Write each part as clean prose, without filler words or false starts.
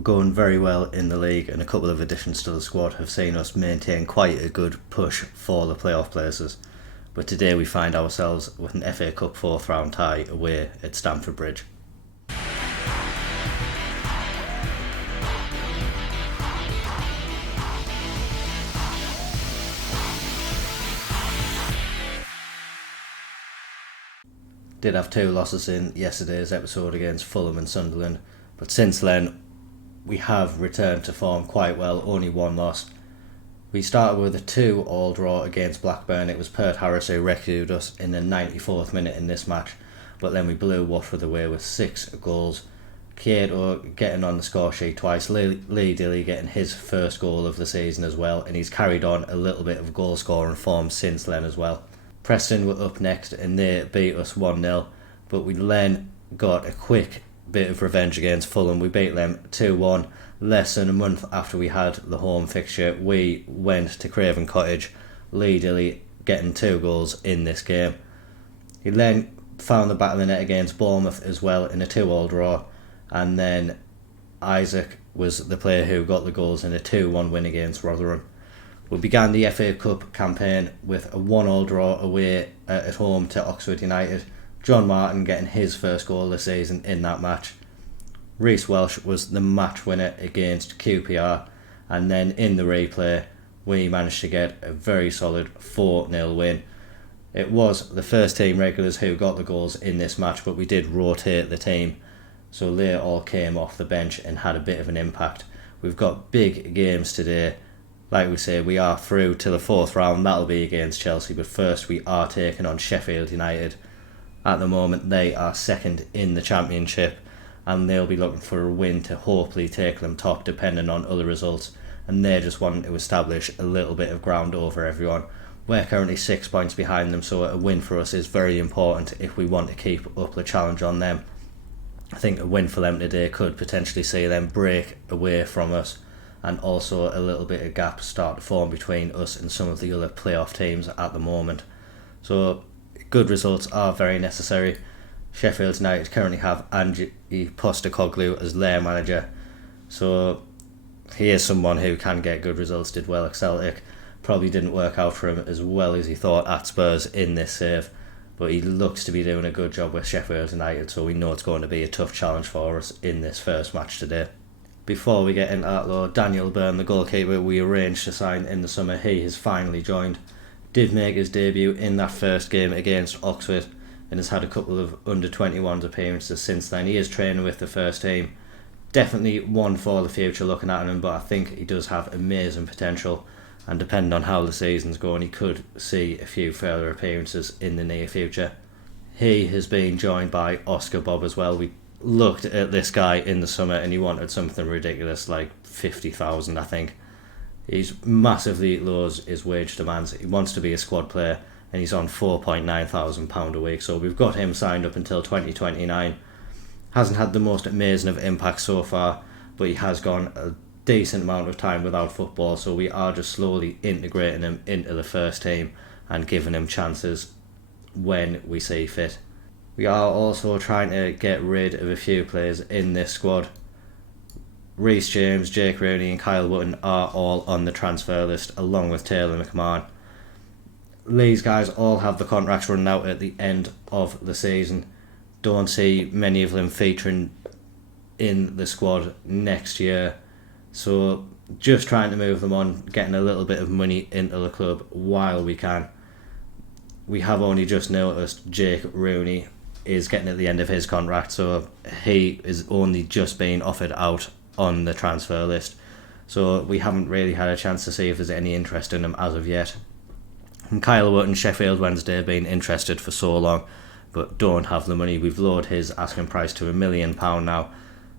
We're going very well in the league, and a couple of additions to the squad have seen us maintain quite a good push for the playoff places. But today we find ourselves with an FA Cup fourth round tie away at Stamford Bridge. Did have two losses in yesterday's episode against Fulham and Sunderland, but since then we have returned to form quite well, only one loss. We started with a 2-2 draw against Blackburn. It was Pert Harris who rescued us in the 94th minute in this match, but then we blew Watford away with 6 goals. Kieto getting on the score sheet twice, Lee Dilly getting his first goal of the season as well, and he's carried on a little bit of goal scoring form since then as well. Preston were up next and they beat us 1-0, but we then got a quick bit of revenge against Fulham. We beat them 2-1. Less than a month after we had the home fixture, we went to Craven Cottage, Lee Dilly getting 2 goals in this game. He then found the back of the net against Bournemouth as well in a 2-2 draw, and then Isaac was the player who got the goals in a 2-1 win against Rotherham. We began the FA Cup campaign with a 1-1 draw away at home to Oxford United. John Martin getting his first goal this season in that match. Reece Welsh was the match winner against QPR, and then in the replay we managed to get a very solid 4-0 win. It was the first team regulars who got the goals in this match, but we did rotate the team, so they all came off the bench and had a bit of an impact. We've got big games today. Like we say, we are through to the fourth round. That'll be against Chelsea, but first we are taking on Sheffield United. At the moment they are second in the Championship, and they'll be looking for a win to hopefully take them top depending on other results, and they're just wanting to establish a little bit of ground over everyone. We're currently 6 points behind them, so a win for us is very important if we want to keep up the challenge on them. I think a win for them today could potentially see them break away from us, and also a little bit of gap start to form between us and some of the other playoff teams at the moment. So good results are very necessary. Sheffield United currently have Ange Postecoglou as their manager, so he is someone who can get good results. Did well at Celtic, probably didn't work out for him as well as he thought at Spurs in this save, but he looks to be doing a good job with Sheffield United, so we know it's going to be a tough challenge for us in this first match today. Before we get into that though, Daniel Byrne, the goalkeeper we arranged to sign in the summer, he has finally joined. Did make his debut in that first game against Oxford and has had a couple of under-21s appearances since then. He is training with the first team. Definitely one for the future looking at him, but I think he does have amazing potential, and depending on how the season's going, he could see a few further appearances in the near future. He has been joined by Oscar Bob as well. We looked at this guy in the summer and he wanted something ridiculous like 50,000 I think. He's massively lows his wage demands. He wants to be a squad player and he's on £4,900 a week, so we've got him signed up until 2029. Hasn't had the most amazing of impacts so far, but he has gone a decent amount of time without football, so we are just slowly integrating him into the first team and giving him chances when we see fit. We are also trying to get rid of a few players in this squad. Reece James, Jake Rooney and Kyle Wootton are all on the transfer list, along with Taylor McMahon. These guys all have the contracts running out at the end of the season. Don't see many of them featuring in the squad next year, so just trying to move them on, getting a little bit of money into the club while we can. We have only just noticed Jake Rooney is getting at the end of his contract, so he is only just being offered out on the transfer list, so we haven't really had a chance to see if there's any interest in him as of yet. And Kyle Wootton, Sheffield Wednesday have been interested for so long but don't have the money. We've lowered his asking price to £1 million now,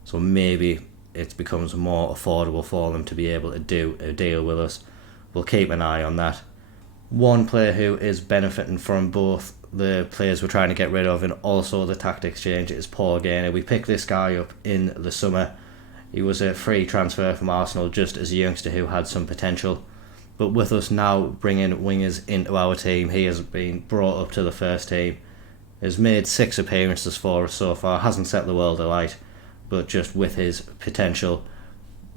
so maybe it becomes more affordable for them to be able to do a deal with us. We'll keep an eye on that. One player who is benefiting from both the players we're trying to get rid of and also the tactics change is Paul Gaynor. We picked this guy up in the summer. He was a free transfer from Arsenal just as a youngster who had some potential, but with us now bringing wingers into our team, he has been brought up to the first team, has made 6 appearances for us so far, hasn't set the world alight, but just with his potential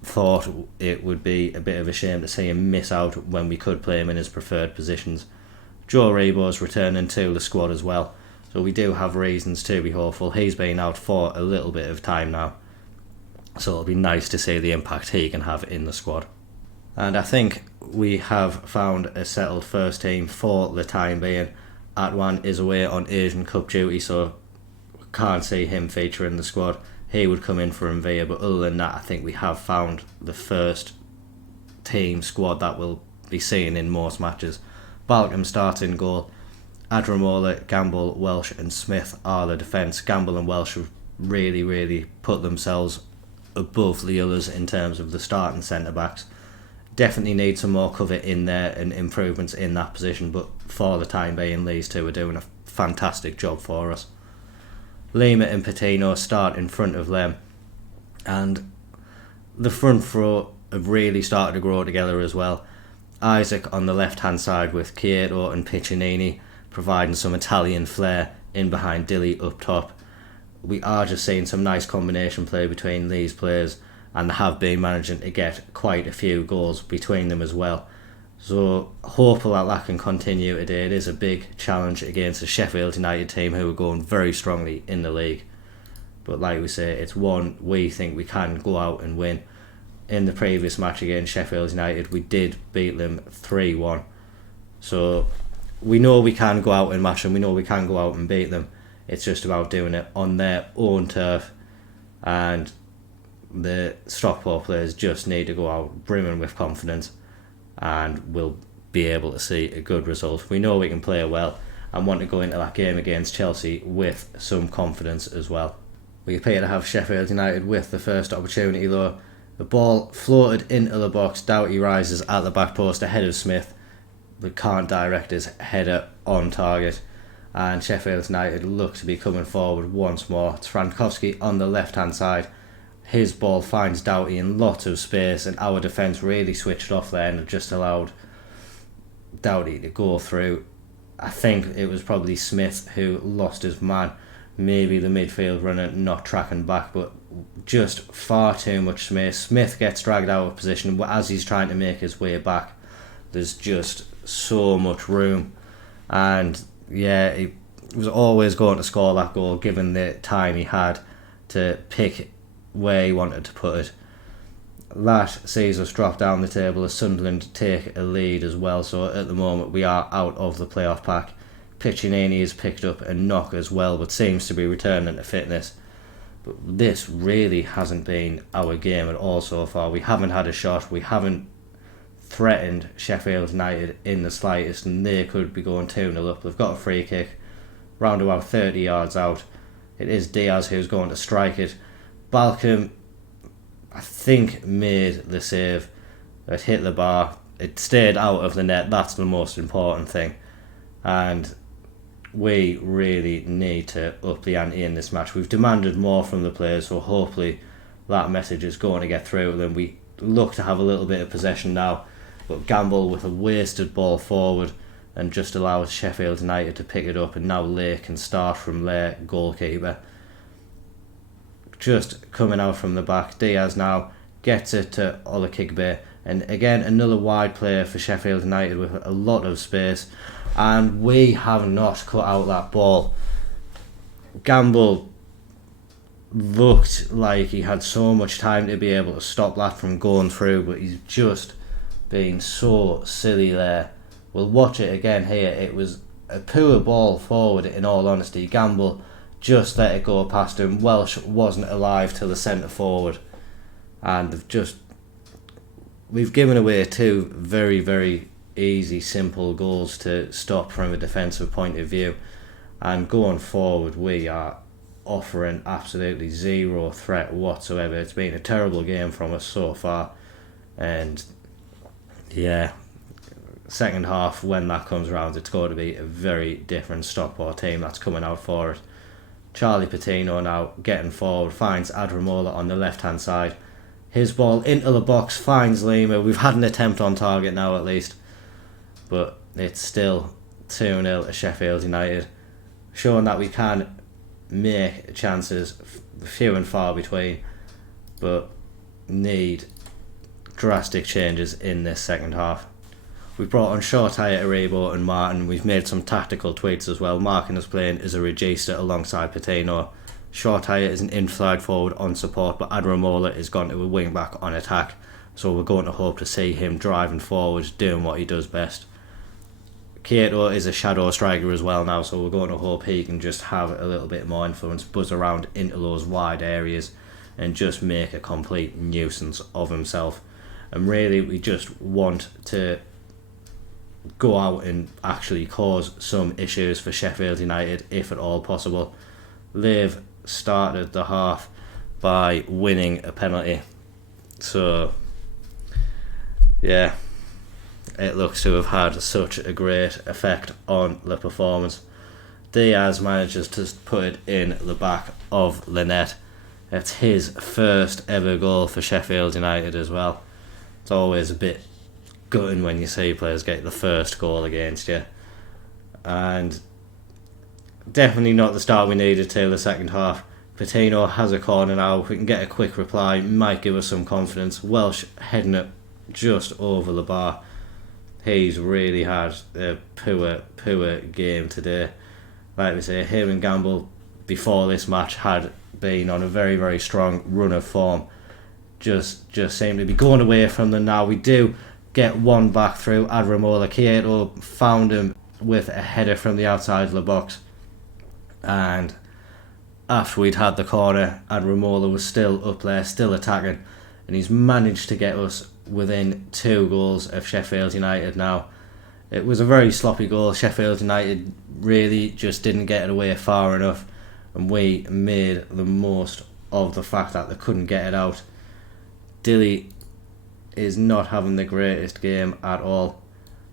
thought it would be a bit of a shame to see him miss out when we could play him in his preferred positions. Joe Rebo's returning to the squad as well, so we do have reasons to be hopeful. He's been out for a little bit of time now, so it'll be nice to see the impact he can have in the squad. And I think we have found a settled first team for the time being. Atwan is away on Asian Cup duty, so can't see him feature in the squad. He would come in for Mvia, but other than that, I think we have found the first team squad that will be seen in most matches. Balcom starts in goal. Adramola, Gamble, Welsh and Smith are the defence. Gamble and Welsh have really put themselves above the others in terms of the starting centre-backs. Definitely need some more cover in there and improvements in that position, but for the time being, these two are doing a fantastic job for us. Lima and Patino start in front of them, and the front row have really started to grow together as well. Isaac on the left hand side with Chieto and Piccinini providing some Italian flair in behind Dilly up top. We are just seeing some nice combination play between these players, and they have been managing to get quite a few goals between them as well. So hopeful that can continue today. It is a big challenge against a Sheffield United team who are going very strongly in the league. But like we say, it's one we think we can go out and win. In the previous match against Sheffield United, we did beat them 3-1. So we know we can go out and match them. We know we can go out and beat them. It's just about doing it on their own turf, and the Stockport players just need to go out brimming with confidence, and we'll be able to see a good result. We know we can play well and want to go into that game against Chelsea with some confidence as well. We appear to have Sheffield United with the first opportunity though. The ball floated into the box. Doughty rises at the back post ahead of Smith, but can't direct his header on target. And Sheffield United look to be coming forward once more. It's Frankowski on the left hand side. His ball finds Doughty in lots of space, and our defence really switched off there and just allowed Doughty to go through. I think it was probably Smith who lost his man. Maybe the midfield runner not tracking back, but just far too much space. Smith gets dragged out of position as he's trying to make his way back. There's just so much room, and yeah, he was always going to score that goal given the time he had to pick where he wanted to put it. That sees us drop down the table as Sunderland take a lead as well, so at the moment we are out of the playoff pack. Piccinini has picked up a knock as well, but seems to be returning to fitness. But this really hasn't been our game at all so far. We haven't had a shot, we haven't threatened Sheffield United in the slightest, and they could be going 2-0 up. They've got a free kick round about 30 yards out. It is Diaz who's going to strike it. Balcom, I think, made the save. It hit the bar. It stayed out of the net. That's the most important thing. And we really need to up the ante in this match. We've demanded more from the players, so hopefully that message is going to get through to them. We look to have a little bit of possession now, but Gamble with a wasted ball forward and just allows Sheffield United to pick it up, and now Lake can start from their goalkeeper. Just coming out from the back, Diaz now gets it to Olakigbe, and again another wide player for Sheffield United with a lot of space, and we have not cut out that ball. Gamble looked like he had so much time to be able to stop that from going through, but he's just being so silly there. We'll watch it again here. It was a poor ball forward, in all honesty. Gamble just let it go past him. Welsh wasn't alive to the centre forward, and we've given away two very easy, simple goals to stop from a defensive point of view, and going forward we are offering absolutely zero threat whatsoever. It's been a terrible game from us so far, and yeah, second half when that comes around, it's going to be a very different Stockport team that's coming out for it. Charlie Patino now getting forward, finds Adramola on the left hand side. His ball into the box finds Lima. We've had an attempt on target now at least, but it's still 2-0 to Sheffield United, showing that we can make chances, few and far between, but need drastic changes in this second half. We've brought on Shortire, Arebo and Martin. We've made some tactical tweaks as well. Martin is playing as a regista alongside Patino. Shortire is an inside forward on support, but Adramola is gone to a wing back on attack. So we're going to hope to see him driving forward, doing what he does best. Kato is a shadow striker as well now, so we're going to hope he can just have a little bit more influence, buzz around into those wide areas and just make a complete nuisance of himself. And really we just want to go out and actually cause some issues for Sheffield United if at all possible. They've started the half by winning a penalty, so yeah, it looks to have had such a great effect on the performance. Diaz manages to put it in the back of the net. It's his first ever goal for Sheffield United as well. It's always a bit gutting when you see players get the first goal against you. And definitely not the start we needed to the second half. Patino has a corner now. If we can get a quick reply, might give us some confidence. Welsh heading it just over the bar. He's really had a poor game today. Like we say, him and Gamble before this match had been on a very, very strong run of form. Just seem to be going away from them now. We do get one back through. Adramola Kieto found him with a header from the outside of the box, and after we'd had the corner, Adramola was still up there, still attacking, and he's managed to get us within 2 goals of Sheffield United now. It was a very sloppy goal. Sheffield United really just didn't get it away far enough, and we made the most of the fact that they couldn't get it out. Dilly is not having the greatest game at all.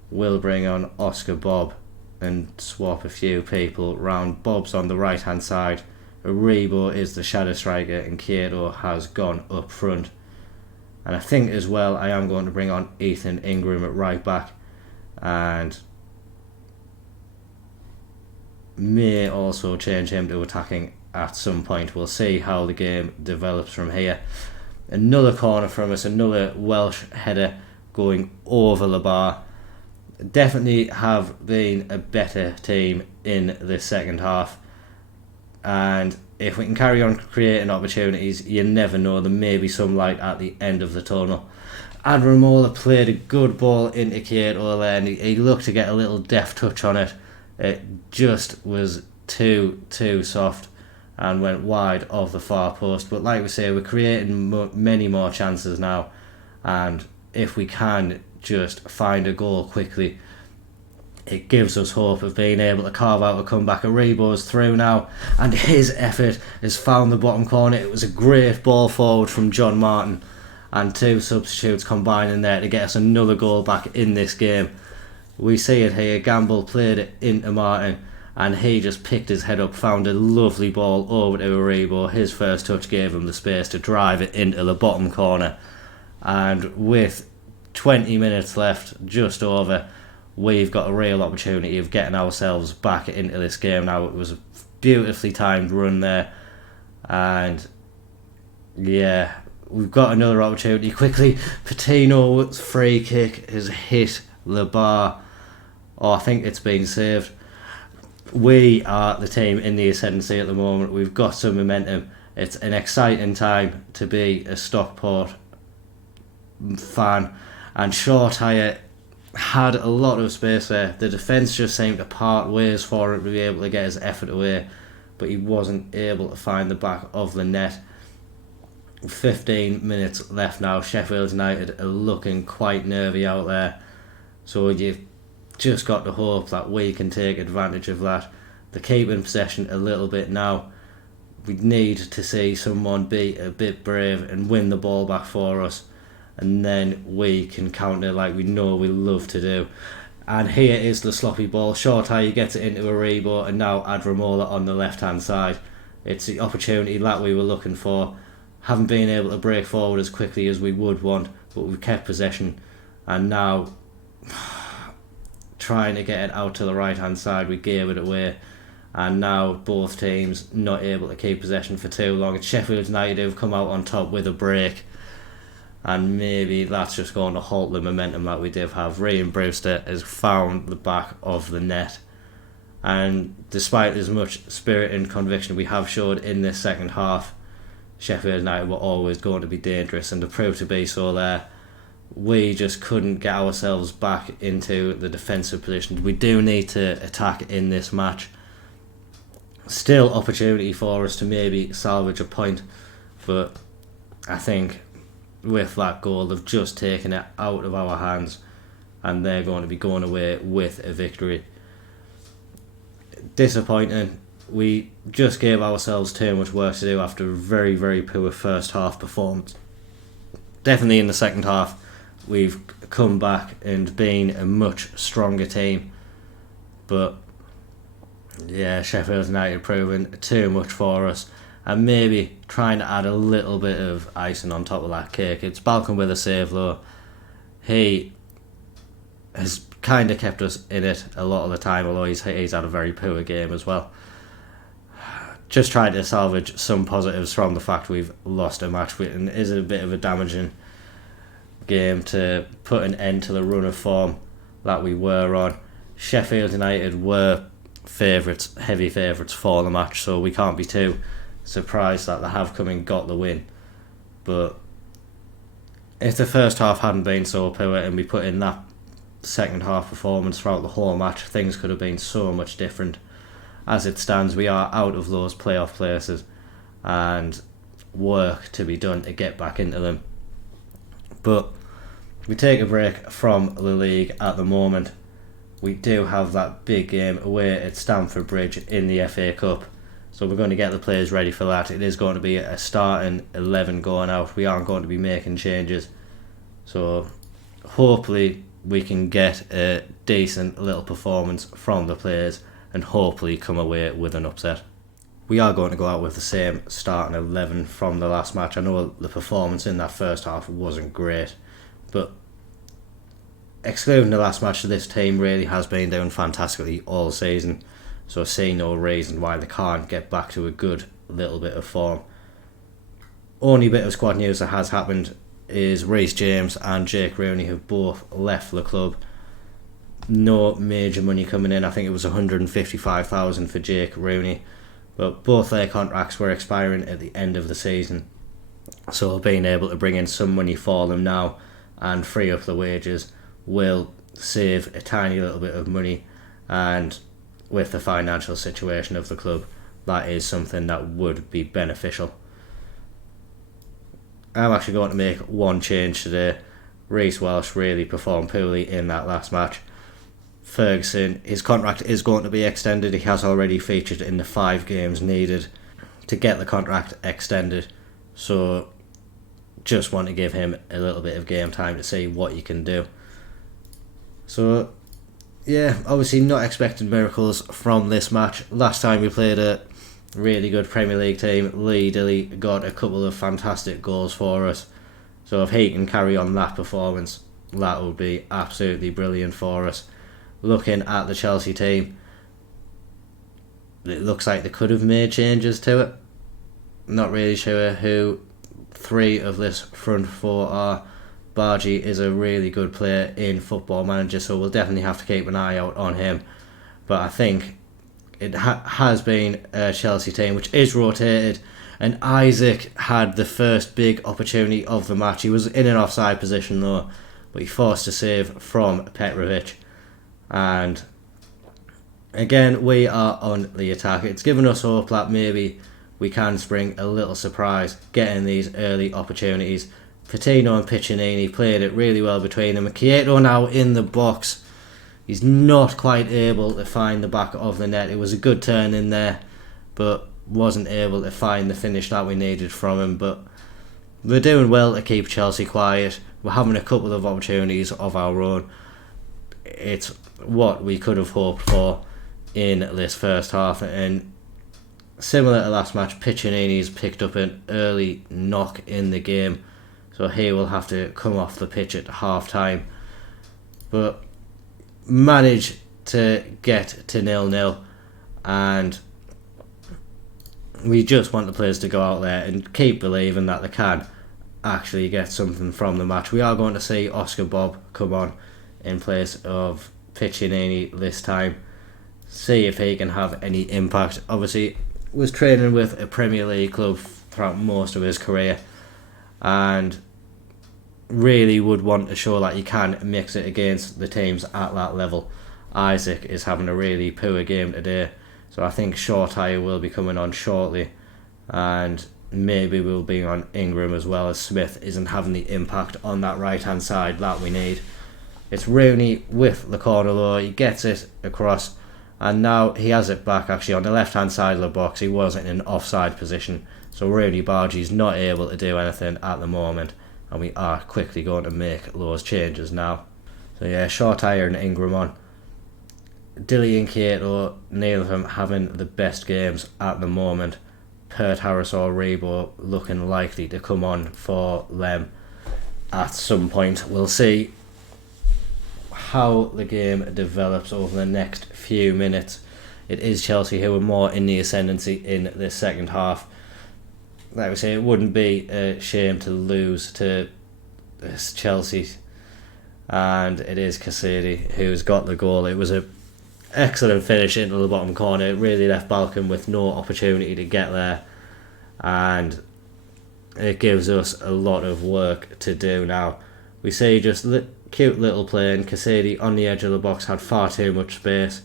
We'll bring on Oscar Bob and swap a few people round. Bob's on the right hand side. Arebo is the shadow striker and Kato has gone up front. And I think as well I am going to bring on Ethan Ingram at right back, and may also change him to attacking at some point. We'll see how the game develops from here. Another corner from us, another Welsh header going over the bar. Definitely have been a better team in the second half, and if we can carry on creating opportunities, you never know, there may be some light at the end of the tunnel. Adramola played a good ball into Kato there, and he looked to get a little deft touch on it. It just was too soft and went wide of the far post. But like we say, we're creating many more chances now, and if we can just find a goal quickly, it gives us hope of being able to carve out a comeback. Arebo's through now, and his effort has found the bottom corner. It was a great ball forward from John Martin, and 2 substitutes combining there to get us another goal back in this game. We see it here. Gamble played it into Martin, and he just picked his head up, found a lovely ball over to Arebo. His first touch gave him the space to drive it into the bottom corner, and with 20 minutes left, just over, we've got a real opportunity of getting ourselves back into this game now. It was a beautifully timed run there, and yeah, we've got another opportunity quickly. Patino's free kick has hit the bar. I think it's been saved. We are the team in the ascendancy at the moment. We've got some momentum. It's an exciting time to be a Stockport fan, and Shortire had a lot of space there. The defence just seemed to part ways for him to be able to get his effort away, but he wasn't able to find the back of the net. 15 minutes left now. Sheffield United are looking quite nervy out there, so you've just got to hope that we can take advantage of that. They're keeping possession a little bit now. We need to see someone be a bit brave and win the ball back for us, and then we can counter like we know we love to do. And here is the sloppy ball. Shortire gets it into Arebo, and now Adramola on the left hand side. It's the opportunity that we were looking for. Haven't been able to break forward as quickly as we would want, but we've kept possession, and now trying to get it out to the right hand side, we gave it away, and now both teams not able to keep possession for too long. It's Sheffield United who've come out on top with a break. and maybe that's just going to halt the momentum that we did have. Ryan Brewster has found the back of the net, and despite as much spirit and conviction we have showed in this second half, Sheffield United were always going to be dangerous, and to prove to be so there, we just couldn't get ourselves back into the defensive position. We do need to attack in this match. Still opportunity for us to maybe salvage a point, but I think with that goal they've just taken it out of our hands, and they're going to be going away with a victory. Disappointing. We just gave ourselves too much work to do after a very, very poor first half performance. Definitely in the second half we've come back and been a much stronger team, but yeah, Sheffield United proving too much for us, and maybe trying to add a little bit of icing on top of that cake. It's Balcom with a save though. He has kind of kept us in it a lot of the time, although he's had a very poor game as well. Just trying to salvage some positives from the fact we've lost a match, and it is a bit of a damaging game to put an end to the run of form that we were on. Sheffield United were heavy favourites for the match, so we can't be too surprised that they have come and got the win. But if the first half hadn't been so poor and we put in that second half performance throughout the whole match, things could have been so much different. As it stands, we are out of those playoff places, and work to be done to get back into them. But we take a break from the league at the moment. We do have that big game away at Stamford Bridge in the FA Cup, so we're going to get the players ready for that. It is going to be a starting 11 going out. We aren't going to be making changes, so hopefully we can get a decent little performance from the players and hopefully come away with an upset. We are going to go out with the same starting 11 from the last match. I know the performance in that first half wasn't great, but excluding the last match, this team really has been doing fantastically all season, so I see no reason why they can't get back to a good little bit of form. Only bit of squad news that has happened is Reece James and Jake Rooney have both left the club. No major money coming in. I think it was 155,000 for Jake Rooney, but both their contracts were expiring at the end of the season, so being able to bring in some money for them now and free up the wages will save a tiny little bit of money, and with the financial situation of the club, that is something that would be beneficial. I'm actually going to make one change today. Reece Welsh really performed poorly in that last match. Ferguson, his contract is going to be extended. He has already featured in the 5 games needed to get the contract extended, so just want to give him a little bit of game time to see what he can do. So yeah, obviously not expecting miracles from this match. Last time we played a really good Premier League team, Lee Dilly got a couple of fantastic goals for us, so if he can carry on that performance, that would be absolutely brilliant for us. Looking at the Chelsea team, it looks like they could have made changes to it. Not really sure who 3 of this front 4 are. Bargy is a really good player in Football Manager, so we'll definitely have to keep an eye out on him. But I think it has been a Chelsea team which is rotated, and Isaac had the first big opportunity of the match. He was in an offside position though, but he forced a save from Petrovic. And again, we are on the attack. It's given us hope that maybe we can spring a little surprise getting these early opportunities. Patino and Piccinini played it really well between them. Quieto now in the box. He's not quite able to find the back of the net. It was a good turn in there, but wasn't able to find the finish that we needed from him. But we're doing well to keep Chelsea quiet. We're having a couple of opportunities of our own. It's what we could have hoped for in this first half, and similar to last match, Piccinini's picked up an early knock in the game, so he will have to come off the pitch at half time, but managed to get to 0-0, and we just want the players to go out there and keep believing that they can actually get something from the match. We are going to see Oscar Bob come on in place of Piccinini this time. See if he can have any impact. Obviously, was training with a Premier League club throughout most of his career, and really would want to show that he can mix it against the teams at that level. Isaac is having a really poor game today, so I think Shortire will be coming on shortly, and maybe we'll be on Ingram as well, as Smith isn't having the impact on that right hand side that we need. It's Rooney with the corner though, he gets it across, and now he has it back actually on the left hand side of the box. He wasn't in an offside position, so Rooney Bargie's not able to do anything at the moment, and we are quickly going to make those changes now. So yeah, Shortire and Ingram on. Dilly and Cato, neither of them having the best games at the moment. Pert Harris or Rebo looking likely to come on for them at some point. We'll see how the game develops over the next few minutes. It is Chelsea who are more in the ascendancy in the second half. Like we say, it wouldn't be a shame to lose to Chelsea, and it is Cassidy who's got the goal. It was a excellent finish into the bottom corner. It really left Balcom with no opportunity to get there, and it gives us a lot of work to do now. We see just cute little play, and Cassidy on the edge of the box had far too much space,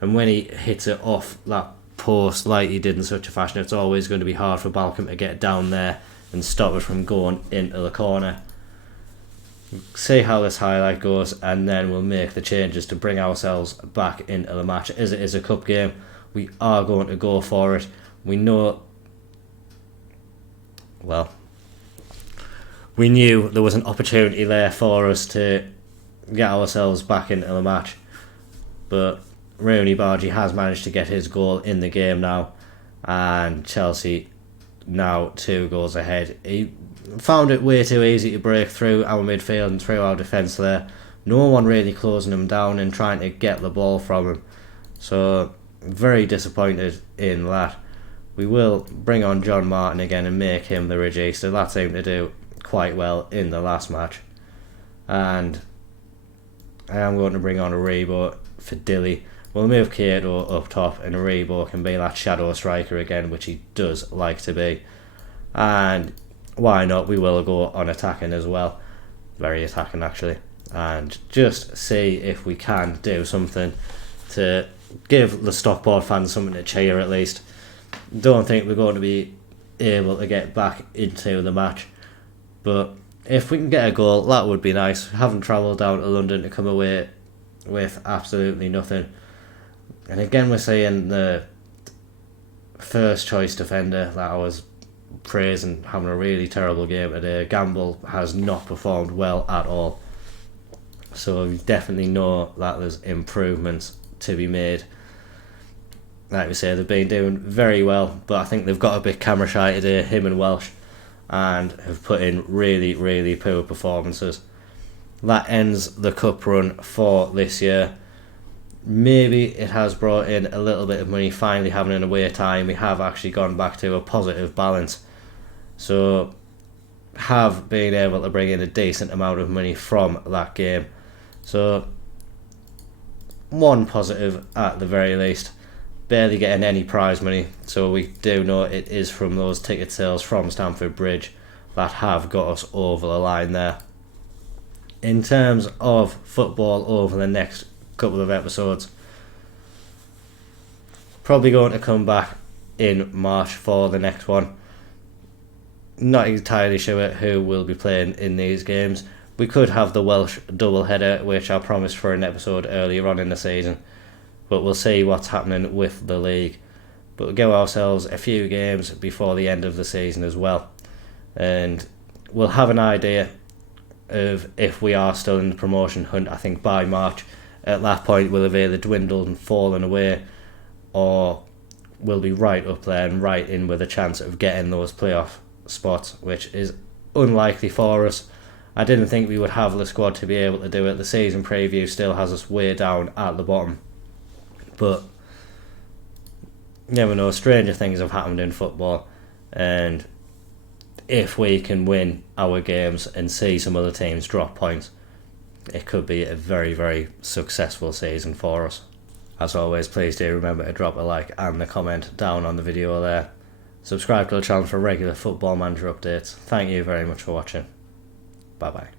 and when he hits it off that post like he did in such a fashion, it's always going to be hard for Balcom to get down there and stop it from going into the corner. See how this highlight goes, and then we'll make the changes to bring ourselves back into the match. As it is a cup game, we are going to go for it. We know, well, we knew there was an opportunity there for us to get ourselves back into the match, but Rooney Bargie has managed to get his goal in the game now, and Chelsea now 2 goals ahead. He found it way too easy to break through our midfield and through our defence there. No one really closing him down and trying to get the ball from him. So, very disappointed in that. We will bring on John Martin again and make him the register. That seemed to do quite well in the last match. And I am going to bring on a Rebo for Dilly. We'll move Cato up top, and Rebo can be that shadow striker again, which he does like to be. And why not, we will go on attacking as well. Very attacking actually. And just see if we can do something to give the Stockport fans something to cheer at least. Don't think we're going to be able to get back into the match, but if we can get a goal, that would be nice. Haven't travelled down to London to come away with absolutely nothing. And again, we're seeing the first choice defender that I was praising having a really terrible game today. Gamble has not performed well at all, so we definitely know that there's improvements to be made. Like we say, they've been doing very well, but I think they've got a bit camera shy today, him and Welsh, and have put in really, really poor performances. That ends the cup run for this year. Maybe it has brought in a little bit of money, finally having an away time. We have actually gone back to a positive balance, so have been able to bring in a decent amount of money from that game. So one positive at the very least. Barely getting any prize money, so we do know it is from those ticket sales from Stamford Bridge that have got us over the line there. In terms of football over the next couple of episodes, probably going to come back in March for the next one. Not entirely sure who will be playing in these games. We could have the Welsh double header, which I promised for an episode earlier on in the season, but we'll see what's happening with the league. But we'll give ourselves a few games before the end of the season as well, and we'll have an idea of if we are still in the promotion hunt, I think, by March. At that point we'll have either dwindled and fallen away, or we'll be right up there and right in with a chance of getting those playoff spots, which is unlikely for us. I didn't think we would have the squad to be able to do it. The season preview still has us way down at the bottom, but you never know, stranger things have happened in football, and if we can win our games and see some other teams drop points, it could be a very, very successful season for us. As always, please do remember to drop a like and a comment down on the video there. Subscribe to the channel for regular Football Manager updates. Thank you very much for watching. Bye bye.